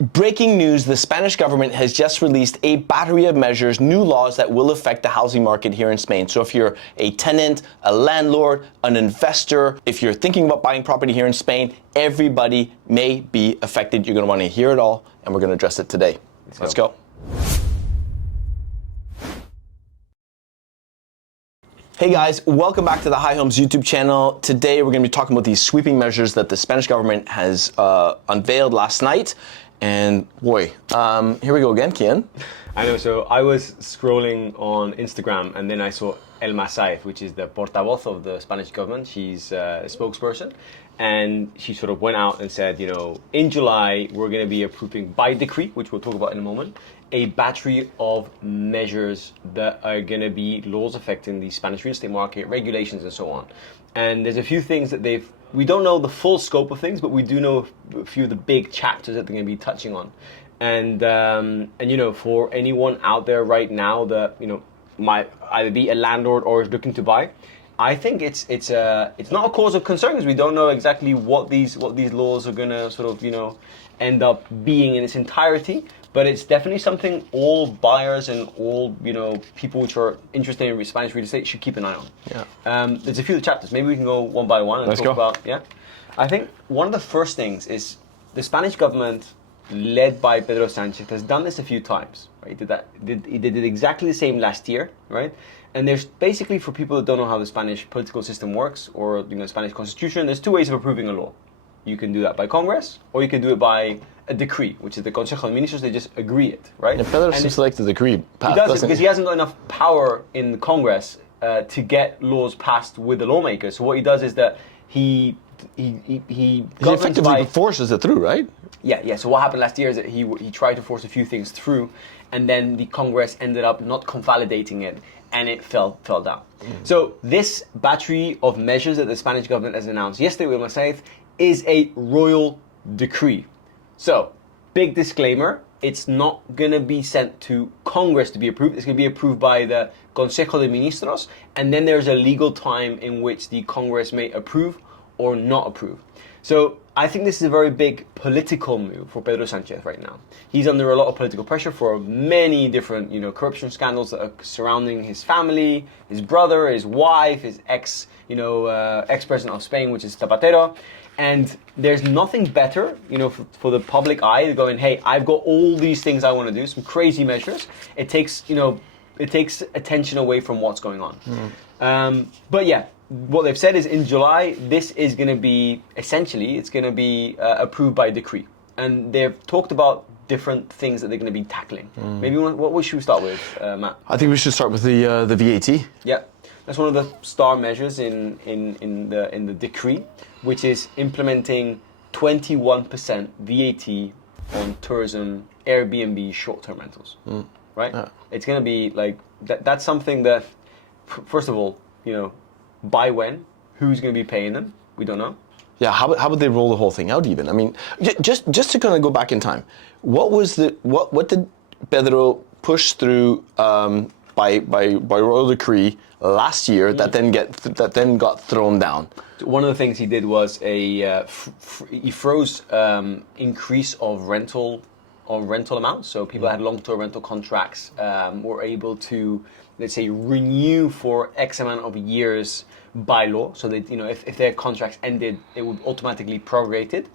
Breaking news, the Spanish government has just released a battery of measures, new laws that will affect the housing market here in Spain. So if you're a tenant, a landlord, an investor, if you're thinking about buying property here in Spain, everybody may be affected. You're going to want to hear it all, and we're going to address it today. Let's go. Hey guys, welcome back to the High Homes YouTube channel. Today we're going to be talking about these sweeping measures that the Spanish government has unveiled last night. And boy, here we go again, Kian. I know, so I was scrolling on Instagram and then I saw Elma Saez, which is the portavoz of the Spanish government. She's a spokesperson. And she sort of went out and said, you know, in July, we're going to be approving by decree, which we'll talk about in a moment, a battery of measures that are going to be laws affecting the Spanish real estate market, regulations, and so on. And there's a few things that we don't know the full scope of things, but we do know a few of the big chapters that they're going to be touching on. And you know, for anyone out there right now that, you know, might either be a landlord or is looking to buy, I think it's not a cause of concern because we don't know exactly what these laws are going to sort of, you know, end up being in its entirety. But it's definitely something all buyers and all, you know, people which are interested in Spanish real estate should keep an eye on. Yeah. There's a few chapters. Maybe we can go one by one and talk about. Yeah. I think one of the first things is the Spanish government, led by Pedro Sanchez, has done this a few times. Right? They did exactly the same last year, right? And there's basically, for people that don't know how the Spanish political system works, or, you know, Spanish constitution, there's two ways of approving a law. You can do that by Congress, or you can do it by a decree, which is the Consejo de Ministros. They just agree it, right? And Pedro seems to like the decree path, he does it because he hasn't got enough power in the Congress to get laws passed with the lawmakers. So what he does is that he effectively forces it through, right? Yeah. So what happened last year is that he tried to force a few things through, and then the Congress ended up not convalidating it, and it fell down. So this battery of measures that the Spanish government has announced yesterday with Saez is a royal decree. So, big disclaimer, it's not going to be sent to Congress to be approved. It's going to be approved by the Consejo de Ministros, and then there's a legal time in which the Congress may approve or not approve. So, I think this is a very big political move for Pedro Sanchez right now. He's under a lot of political pressure for many different, you know, corruption scandals that are surrounding his family, his brother, his wife, his ex-president of Spain, which is Zapatero. And there's nothing better, you know, for the public eye going, hey, I've got all these things I want to do, some crazy measures. It takes attention away from what's going on. But yeah, what they've said is in July, this is going to be, essentially, it's going to be approved by decree. And they've talked about different things that they're going to be tackling. Maybe what should we start with, Matt? I think we should start with the VAT. Yeah. That's one of the star measures in the decree, which is implementing 21% VAT on tourism, Airbnb, short-term rentals. Right? Yeah. It's going to be like that's something that, first of all, you know, by when, who's going to be paying them? We don't know. Yeah, how would they roll the whole thing out even? I mean, just to kind of go back in time, what did Pedro push through by royal decree last year that then got thrown down? One of the things he did was he froze increase of rental amounts. So people that had long-term rental contracts were able to, let's say, renew for X amount of years by law. So that, you know, if their contracts ended, it would automatically prorate it.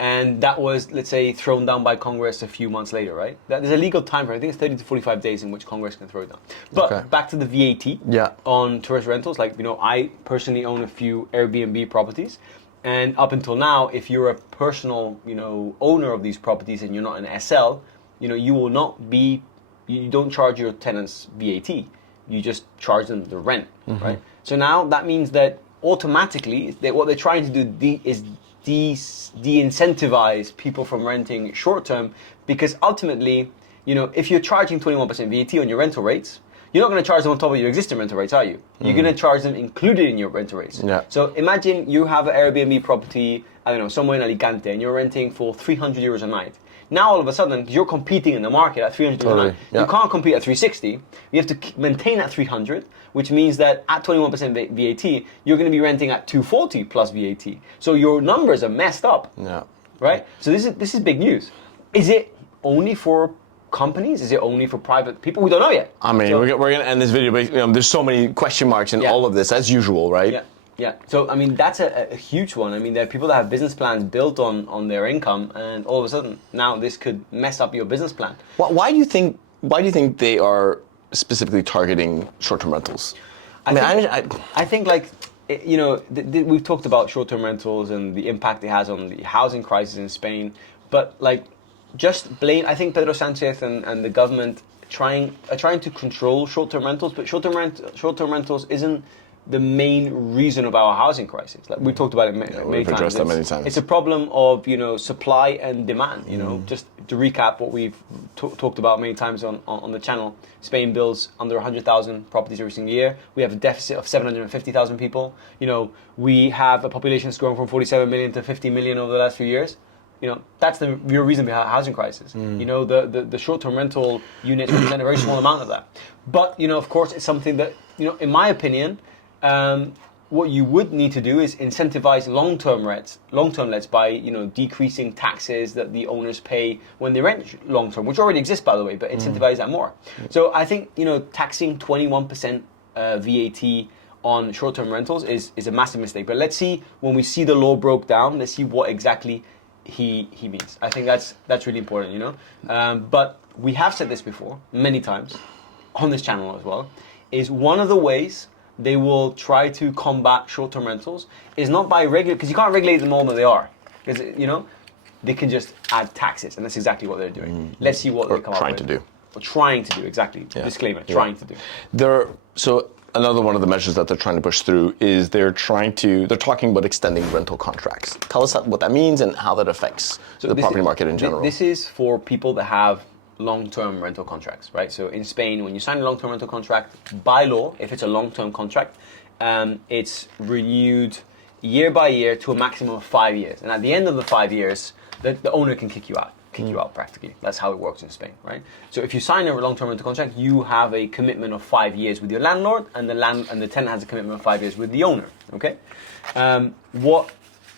And that was, let's say, thrown down by Congress a few months later, right? There's a legal time frame. I think it's 30 to 45 days in which Congress can throw it down. But back to the VAT on tourist rentals. Like, you know, I personally own a few Airbnb properties. And up until now, if you're a personal, you know, owner of these properties and you're not an SL, you know, you don't charge your tenants VAT. You just charge them the rent, right? So now that means that automatically, what they're trying to do is de-incentivize people from renting short-term, because ultimately, you know, if you're charging 21% VAT on your rental rates, you're not going to charge them on top of your existing rental rates, are you? You're going to charge them included in your rental rates. Yeah. So imagine you have an Airbnb property, I don't know, somewhere in Alicante, and you're renting for 300 euros a night. Now all of a sudden, you're competing in the market at 300 euros a night. Yeah. You can't compete at 360. You have to maintain at 300, which means that at 21% VAT, you're going to be renting at 240 plus VAT. So your numbers are messed up. Yeah. Right? So this is big news. Is it only for companies? Is it only for private people? We don't know yet. I mean, So- we're going to end this video, but there's so many question marks in Yeah. all of this, as usual, right? Yeah, yeah. So I mean, that's a huge one. I mean, there are people that have business plans built on their income, and all of a sudden now this could mess up your business plan. Why do you think they are specifically targeting short-term rentals? I think like we've talked about short-term rentals and the impact it has on the housing crisis in Spain, but like just blame. I think Pedro Sanchez and the government are trying to control short-term rentals, but short-term rentals isn't the main reason of our housing crisis. Like we've talked about it many we've times. addressed that many times. It's a problem of supply and demand. Just to recap what we've talked about many times on the channel. Spain builds under 100,000 properties every single year. We have a deficit of 750,000 people. We have a population that's grown from 47 million to 50 million over the last few years. That's the real reason behind the housing crisis. The short-term rental units represent a very small amount of that. But, of course, it's something that, in my opinion, what you would need to do is incentivize long-term lets by, decreasing taxes that the owners pay when they rent long-term, which already exists, by the way, but incentivize that more. So I think, taxing 21% VAT on short-term rentals is a massive mistake. But let's see, when we see the law broke down, let's see what exactly he means. I think that's really important, But we have said this before many times on this channel as well. Is one of the ways they will try to combat short-term rentals is not by because you can't regulate them all that they are, because they can just add taxes, and that's exactly what they're doing. Let's see what they come up with. Trying to do exactly. Yeah. Disclaimer. Yeah. Trying to do. So another one of the measures that they're trying to push through is they're talking about extending rental contracts. Tell us what that means and how that affects the property market in general. This is for people that have long-term rental contracts, right? So in Spain, when you sign a long-term rental contract, by law, if it's a long-term contract, it's renewed year by year to a maximum of 5 years. And at the end of the 5 years, the owner can kick you out. Practically. That's how it works in Spain, right? So if you sign a long-term rental contract, you have a commitment of 5 years with your landlord, and the tenant has a commitment of 5 years with the owner. Okay. What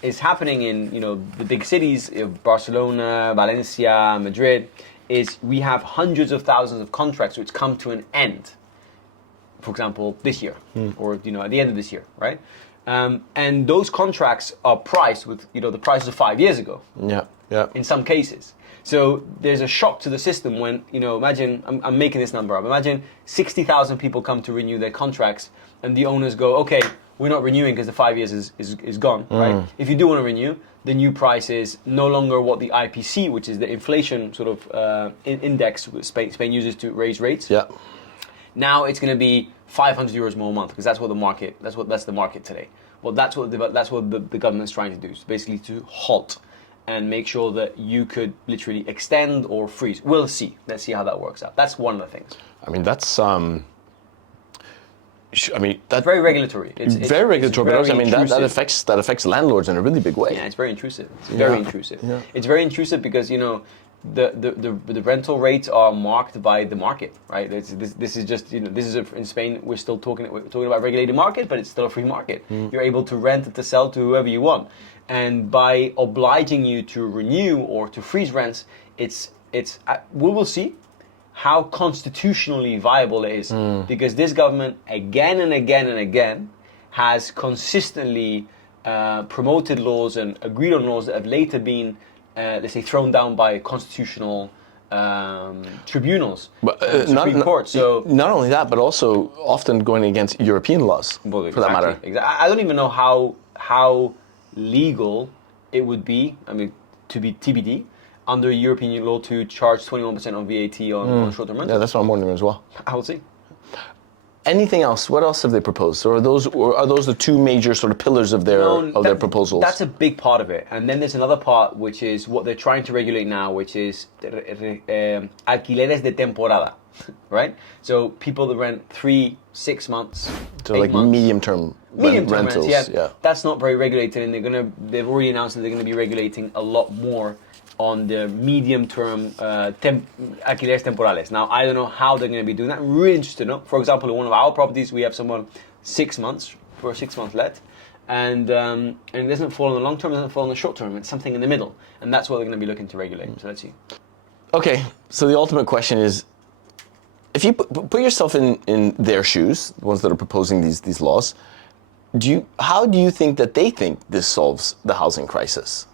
is happening in the big cities of Barcelona, Valencia, Madrid is we have hundreds of thousands of contracts which come to an end. For example, this year or at the end of this year, right? And those contracts are priced with the prices of 5 years ago. Yeah. Yeah. In some cases. So there's a shock to the system when, imagine, I'm making this number up, imagine 60,000 people come to renew their contracts and the owners go, okay, we're not renewing because the 5 years is gone, right? If you do want to renew, the new price is no longer what the IPC, which is the inflation sort of index Spain uses to raise rates. Yeah. Now it's going to be 500 euros more a month because that's the market today. Well, that's what the government's trying to do, so basically to halt and make sure that you could literally extend or freeze. We'll see. Let's see how that works out. That's one of the things. I mean, that's very regulatory. It's very regulatory, but also, that affects landlords in a really big way. Yeah, it's very intrusive. It's very intrusive. Yeah. It's very intrusive because the rental rates are marked by the market, right? This is just in Spain we're talking about regulated market, but it's still a free market. You're able to rent and to sell to whoever you want, and by obliging you to renew or to freeze rents, we will see how constitutionally viable it is, because this government again and again and again has consistently promoted laws and agreed on laws that have later been let's say thrown down by constitutional tribunals, Supreme Court. So not only that, but also often going against European laws, for that matter. Exactly. I don't even know how legal it would be. I mean, to be TBD under European law to charge 21% on VAT on short-term rentals. Yeah, that's what I'm wondering as well. I will see. Anything else? What else have they proposed? Or are those the two major sort of pillars of their proposals? That's a big part of it. And then there's another part, which is what they're trying to regulate now, which is alquileres de temporada, right? So people that rent 3-6 months, so like medium-term rentals. Yeah. That's not very regulated, and they've already announced that they're going to be regulating a lot more on the medium-term alquileres temporales. Now, I don't know how they're going to be doing that. I'm really interested to know. For example, in one of our properties, we have someone 6 months for a 6-month let, and it doesn't fall on the long term, it doesn't fall on the short term. It's something in the middle, and that's what they're going to be looking to regulate. So let's see. Okay, so the ultimate question is, if you put yourself in their shoes, the ones that are proposing these laws, how do you think that they think this solves the housing crisis?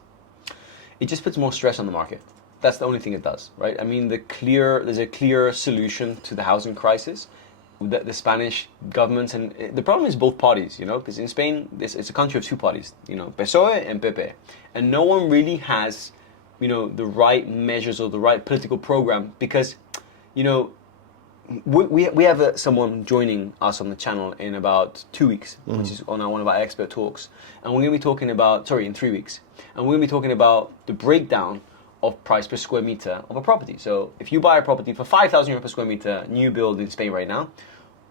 It just puts more stress on the market. That's the only thing it does, right? I mean, there's a clear solution to the housing crisis. The Spanish government, and the problem is both parties, because in Spain, it's a country of two parties, PSOE and PP. And no one really has, the right measures or the right political program, because, we have someone joining us on the channel in about 2 weeks, which is on one of our expert talks. And we're going to be talking about, in 3 weeks. And we're going to be talking about the breakdown of price per square meter of a property. So if you buy a property for 5,000 euro per square meter, new build in Spain right now,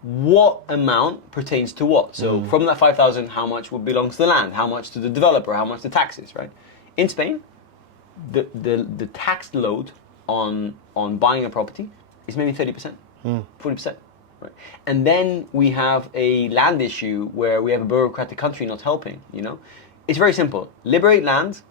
what amount pertains to what? So from that 5,000, how much belongs to the land? How much to the developer? How much to taxes, right? In Spain, the tax load on buying a property is maybe 30%, 40%. Right. And then we have a land issue where we have a bureaucratic country not helping, It's very simple. Liberate land.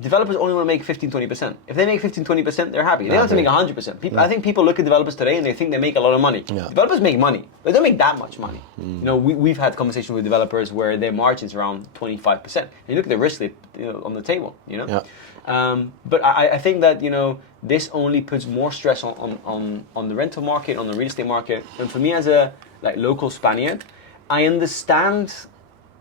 Developers only want to make 15-20%. If they make 15-20%, they're happy. They don't have to make 100%. I think people look at developers today and they think they make a lot of money. Yeah. Developers make money, but they don't make that much money. We've had conversations with developers where their margin's around 25%. And you look at the risk on the table, Yeah. But I think that this only puts more stress on the rental market, on the real estate market. And for me, as a local Spaniard, I understand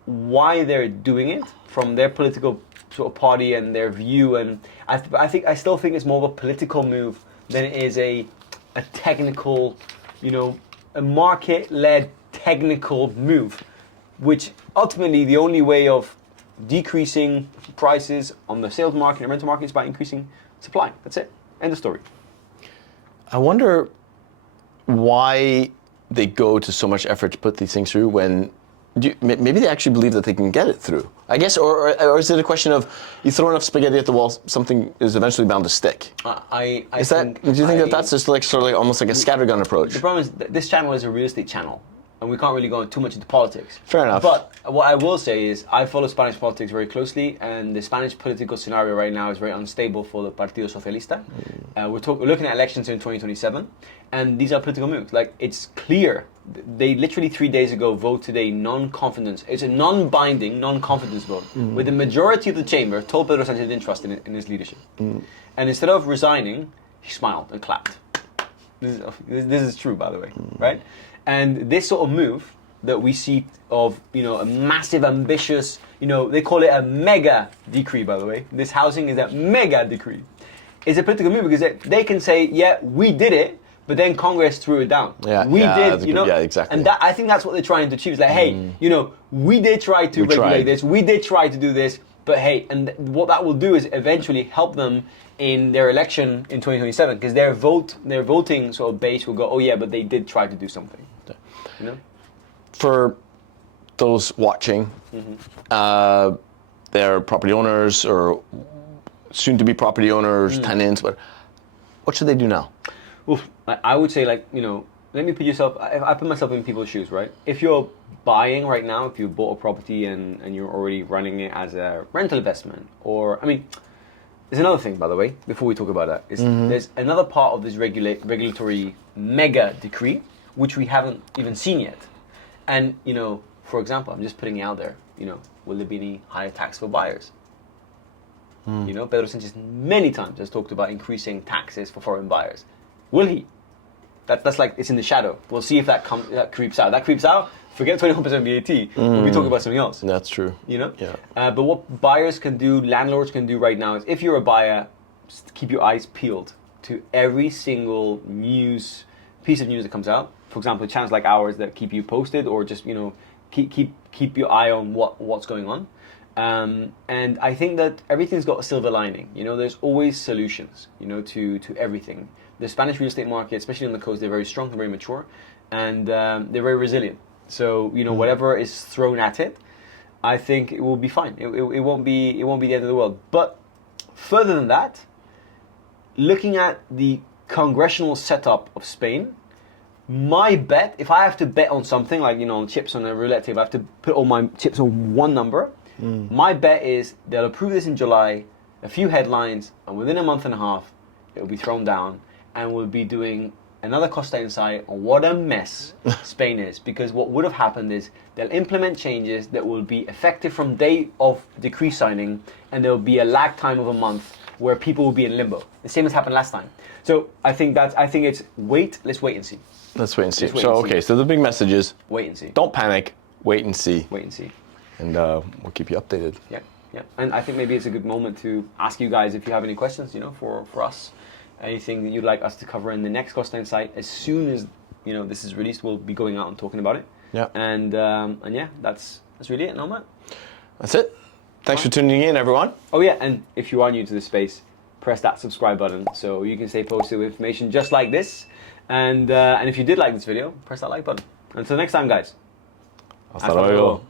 why they're doing it from their political sort of party and their view, and I still think it's more of a political move than it is a technical, a market-led technical move, which ultimately the only way of decreasing prices on the sales market and rental market is by increasing supply. That's it. End of story. I wonder why they go to so much effort to put these things through when maybe they actually believe that they can get it through. I guess, or is it a question of you throw enough spaghetti at the wall, something is eventually bound to stick? Do you think that that's just almost like a scattergun approach? The problem is that this channel is a real estate channel, and we can't really go too much into politics. Fair enough. But what I will say is I follow Spanish politics very closely, and the Spanish political scenario right now is very unstable for the Partido Socialista. We're looking at elections in 2027, and these are political moves. It's clear. They literally 3 days ago voted a non-confidence. It's a non-binding, non-confidence vote. With the majority of the chamber told Pedro Sánchez didn't trust in his leadership. And instead of resigning, he smiled and clapped. This is true, by the way, right? And this sort of move that we see of, a massive, ambitious, they call it a mega decree, by the way. This housing is a mega decree. It's a political move because they can say, yeah, we did it, but then Congress threw it down. Yeah, Yeah, exactly. And I think that's what they're trying to achieve. It's like, hey, we did try to regulate this, we did try to do this, but hey, and what that will do is eventually help them in their election in 2027, because their voting sort of base will go, oh yeah, but they did try to do something. For those watching, they're property owners or soon-to-be property owners, tenants, but what should they do now? Well, I would say, let me put I put myself in people's shoes, right? If you're buying right now, if you bought a property and you're already running it as a rental investment, there's another thing, by the way, before we talk about that, there's another part of this regulatory mega decree, which we haven't even seen yet. And, for example, I'm just putting it out there, will there be any higher tax for buyers? Pedro Sánchez many times has talked about increasing taxes for foreign buyers. Will he? That's it's in the shadow. We'll see if that creeps out. That creeps out, forget 21% VAT. We'll be talking about something else. That's true. Yeah. But what buyers can do, landlords can do right now is, if you're a buyer, just keep your eyes peeled to every single piece of news that comes out. For example, channels like ours that keep you posted, or just keep your eye on what's going on. And I think that everything's got a silver lining. There's always solutions. To everything. The Spanish real estate market, especially on the coast, they're very strong, they're very mature, and they're very resilient. So whatever is thrown at it, I think it will be fine. It won't be the end of the world. But further than that, looking at the congressional setup of Spain, my bet, if I have to bet on something, on chips on a roulette table, I have to put all my chips on one number. My bet is they'll approve this in July, a few headlines, and within a month and a half, it will be thrown down, and we'll be doing another Costa Insight on what a mess Spain is. Because what would have happened is they'll implement changes that will be effective from day of decree signing, and there will be a lag time of a month where people will be in limbo. The same as happened last time. So I think it's let's wait and see. Let's wait and see. Let's wait and see. Okay, so the big message is Wait and see. don't panic, wait and see. Wait and see. And we'll keep you updated. Yeah, yeah. And I think maybe it's a good moment to ask you guys if you have any questions, for us. Anything that you'd like us to cover in the next Costa Insight. As soon as this is released, we'll be going out and talking about it. Yeah. And yeah, that's really it, no, Matt? That's it. Thanks for tuning in, everyone. Oh yeah, and if you are new to this space, press that subscribe button so you can stay posted with information just like this. And if you did like this video, press that like button. Until next time, guys. Hasta luego.